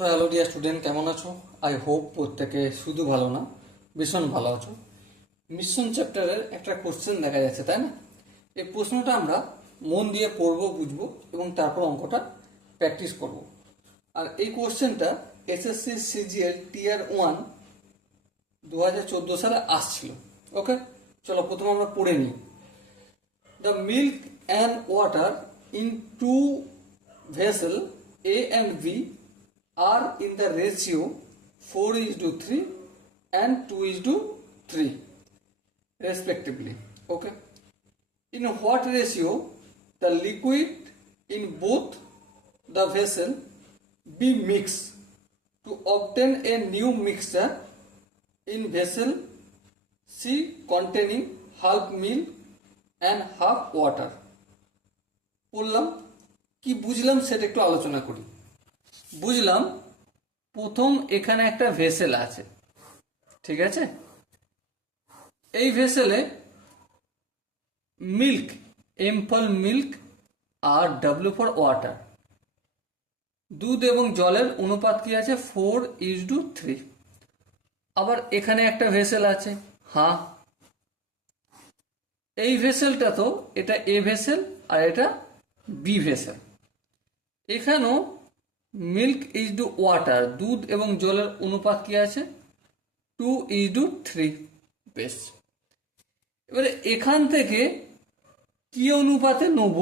তো hello dear student, কেমন আছো? আই হোপ প্রত্যেকে শুধু ভালো না, ভীষণ ভালো আছো। মিশন চ্যাপ্টারের একটা কোশ্চেন দেখা যাচ্ছে, তাই না? এই প্রশ্নটা আমরা মন দিয়ে পড়বো, বুঝবো এবং তারপর অঙ্কটা প্র্যাকটিস করব। আর এই কোশ্চেনটা এসএসসি সিজিএল টিয়ার 1 2014 সালে আসছিল। ওকে, চলো প্রথমে আমরা পড়ে নিই। The milk and water in two vessels A and B are in the ratio 4:3 and 2:3 respectively. Okay. In what ratio the liquid in both the vessel be mixed to obtain a new mixture in vessel C containing half milk and half water? বললাম কি বুঝলাম সেটা একটু আলোচনা করি। বুঝলাম প্রথম এখানে একটা ভেসেল আছে, ঠিক আছে? এই ভেসেলে মিল্ক, এম ফর মিল্ক আর ডাব্লিউ ফর ওয়াটার, দুধ এবং জলের অনুপাত কি আছে? 4:3। আবার এখানে একটা ভেসেল আছে, হ্যাঁ এই ভেসেলটা তো এটা এ ভেসেল আর এটা বি ভেসেল। এখানেও মিল্ক ইজ টু ওয়াটার, দুধ এবং জলের অনুপাত কি আছে? 2:3। বেশ, এবারে এখান থেকে কি অনুপাতে নেব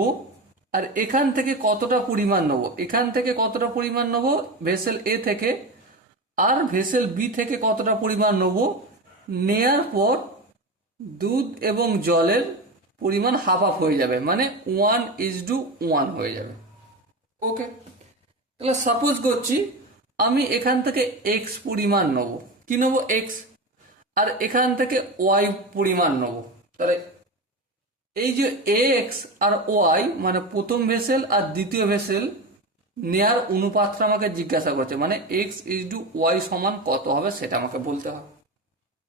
আর এখান থেকে কতটা পরিমাণ নেব, এখান থেকে কতটা পরিমাণ নেব ভেসেল এ থেকে, আর ভেসেল বি থেকে কতটা পরিমাণ নেব, নেয়ার পর দুধ এবং জলের পরিমাণ হাফ হাফ হয়ে যাবে, মানে 1:1 হয়ে যাবে। ওকে, তাহলে সাপোজ করছি আমি এখান থেকে এক্স পরিমাণ নেব, কি নেব? এক্স। আর এখান থেকে ওয়াই পরিমাণ নেব। তাহলে এই যে এক্স আর ওয়াই মানে প্রথম ভেসেল আর দ্বিতীয় ভেসেল নেয়ার অনুপাতটা আমাকে জিজ্ঞাসা করছে, মানে x:y সমান কত হবে সেটা আমাকে বলতে হবে।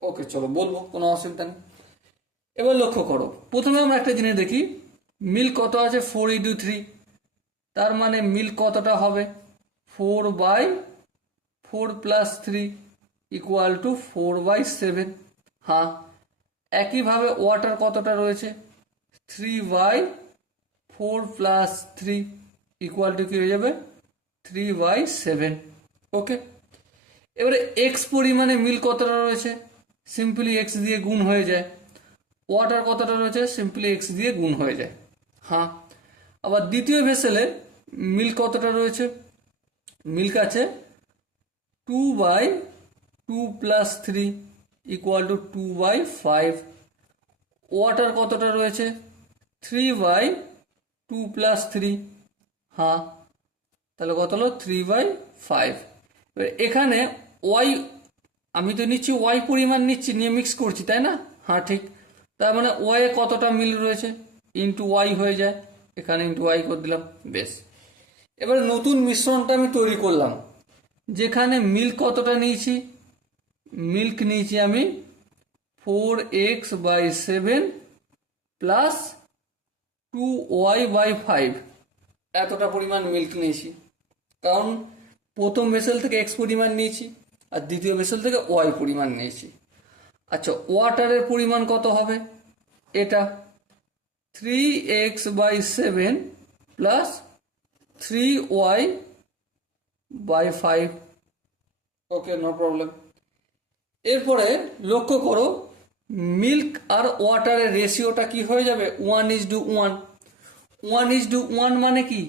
ওকে, চলো বলবো, কোনো অসুবিধা নেই। এবার লক্ষ্য করো, প্রথমে আমরা একটা জিনিস দেখি, মিল্ক কত আছে? 4:3। তার মানে মিল্ক কতটা হবে? 4/4 + 3 = 4/7। হ্যাঁ, একইভাবে ওয়াটার কতটা রয়েছে? 3/4 + 3 = কি হয়ে যাবে? 3/7। ওকে, এবারে এক্স পরিমাণে মিল্ক কতটা রয়েছে? সিম্পলি এক্স দিয়ে গুণ হয়ে যায়। ওয়াটার কতটা রয়েছে? সিম্পলি এক্স দিয়ে গুণ হয়ে যায়। হ্যাঁ, আবার দ্বিতীয় ভেসেলে মিল্ক কতটা রয়েছে? মিল্ক আছে 2/2 + 3 = 2/5। ওয়াটার কতটা রয়েছে? 3/2 + 3। হ্যাঁ, তাহলে কত হলো? 3/5। এবার এখানে ওয়াই আমি তো নিচ্ছি, ওয়াই পরিমাণ নিচ্ছি, নিয়ে মিক্স করছি, তাই না? হ্যাঁ ঠিক, তার মানে ওয়াই এ কতটা মিল রয়েছে ইন্টু ওয়াই হয়ে যায়, এখানে ইন্টু ওয়াই করে দিলাম। বেশ, এবার নতুন মিশ্রণটা আমি তৈরি করলাম, যেখানে মিল্ক কতটা নিয়েছি? মিল্ক নিয়েছি আমি 4x/7 প্লাস 2y/5, এতটা পরিমাণ মিল্ক নিয়েছি, কারণ প্রথম ভেসেল থেকে এক্স পরিমাণ নিয়েছি আর দ্বিতীয় ভেসেল থেকে ওয়াই পরিমাণ নিয়েছি। আচ্ছা, ওয়াটারের পরিমাণ কত হবে? এটা 3x/7 প্লাস 3y/5। ওকে, নো প্রবলেম। এরপরে লক্ষ্য করো, মিল্ক আর ওয়াটারের রেশিওটা কি হয়ে যাবে? 1:1। 1:1 মানে কি?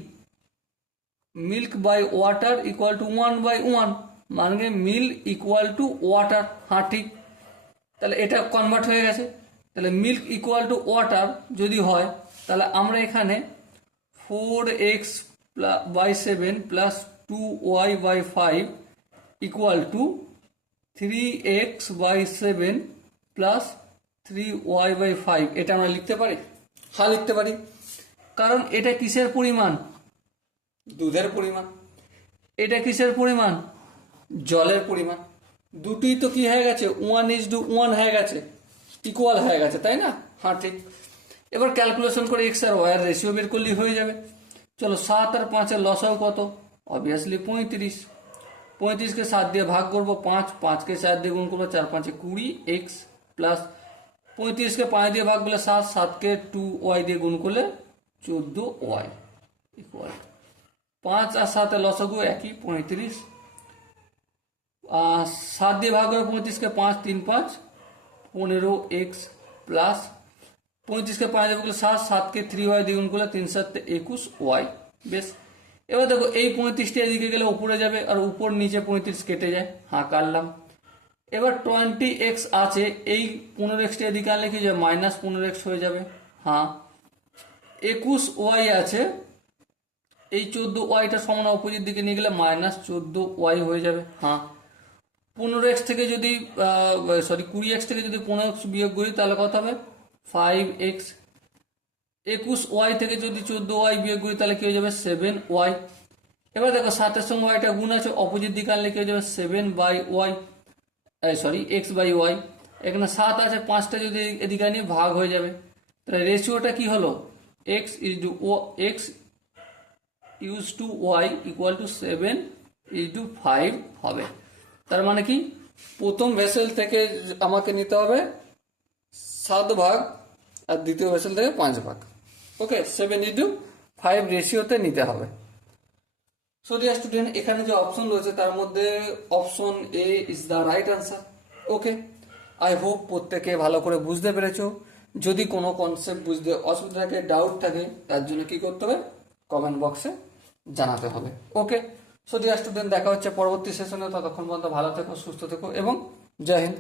Milk by water equal to 1/1, মানে মিল্ক ইকুয়াল টু ওয়াটার। হ্যাঁ ঠিক, তাহলে এটা কনভার্ট হয়ে গেছে। তাহলে মিল্ক ইকুয়াল টু ওয়াটার যদি হয়, তাহলে আমরা এখানে 4x/7 plus 2y/5 equal to 3x/7 plus 3y/5, এটা আমরা লিখতে পারি? হ্যাঁ লিখতে পারি, কারণ এটা কিসের পরিমাণ? দুধের পরিমাণ। এটা কিসের পরিমাণ? জলের পরিমাণ। দুটোই তো কি হয়ে গেছে? 1:1 হয়ে গেছে, ইকুয়াল হয়ে গেছে, তাই না? হ্যাঁ ঠিক। এবার ক্যালকুলেশন করে এক্স আর ওয়াই এর রেশিও বের করলেই হয়ে যাবে। চলো, 7 আর 5 এর লসাও কত? অবভিয়াসলি 35। 35 কে 7 দিয়ে ভাগ করবো 5, 5 কে 4 দিয়ে গুণ করবো 4 5 20 এক্স প্লাস 35 কে 5 দিয়ে ভাগ করলে 7, 7 কে 2y দিয়ে গুণ করলে 14y ইকুয়াল 5 আর 7 এর লসাগু একই 35, 7 দিয়ে ভাগ করে 35 কে 5 3 5 15x প্লাস 35 কে 5 দিয়ে ভাগ করলে 7, 7 কে 3y দিয়ে গুণ করলে 3 7 21y। বেশ, এবার দেখো এই 35টা এদিকে গেলে উপরে যাবে আর উপর নিচে 35 কেটে যায়, হ্যাঁ কাটলাম। এবার 20x আছে, এই 15xটা এদিকে আনলে কি যাবে মাইনাস 15x হয়ে যাবে, হ্যাঁ। 21y আছে, এই 14yটা সমান অপোজিট দিকে নিয়ে গেলে মাইনাস 14y হয়ে যাবে, হ্যাঁ। 15x থেকে যদি 20x থেকে যদি 15x বিয়োগ করি তাহলে কত হবে 5x। 21y থেকে যদি 14y বিয়োগ করি তাহলে কি হয়ে যাবে 7y। এবার দেখো 7 এর সঙ্গে y টা গুণ আছে, অপোজিট দিকে আনলে কি হয়ে যাবে 7/y, x বাই ওয়াই। এখানে 7 আছে, 5টা যদি এদিকে আনি ভাগ হয়ে যাবে, তাহলে রেশিওটা কি হলো x is to Y equal to 7:5 হবে। তার মানে কি প্রথম ভেসেল থেকে আমাকে নিতে হবে 7 ভাগ আর দ্বিতীয় ভেসেল থেকে 5 ভাগ। ওকে, 7:5 রেশিওতে নিতে হবে। সো ডিয়ার স্টুডেন্ট, এখানে যে অপশন রয়েছে তার মধ্যে option A is the right answer. Okay, I hope প্রত্যেকে ভালো করে বুঝতে পেরেছো। যদি কোনো কনসেপ্ট বুঝতে অসুবিধা থাকে, ডাউট থাকে, তার জন্য কি করতে হবে কমেন্ট বক্সে জানাতে হবে। ওকে, সো ডিয়ার স্টুডেন্ট, দেখা হচ্ছে পরবর্তী সেশনে। ততক্ষণ পর্যন্ত ভালো থেকো, সুস্থ থেকো এবং জয় হিন্দ।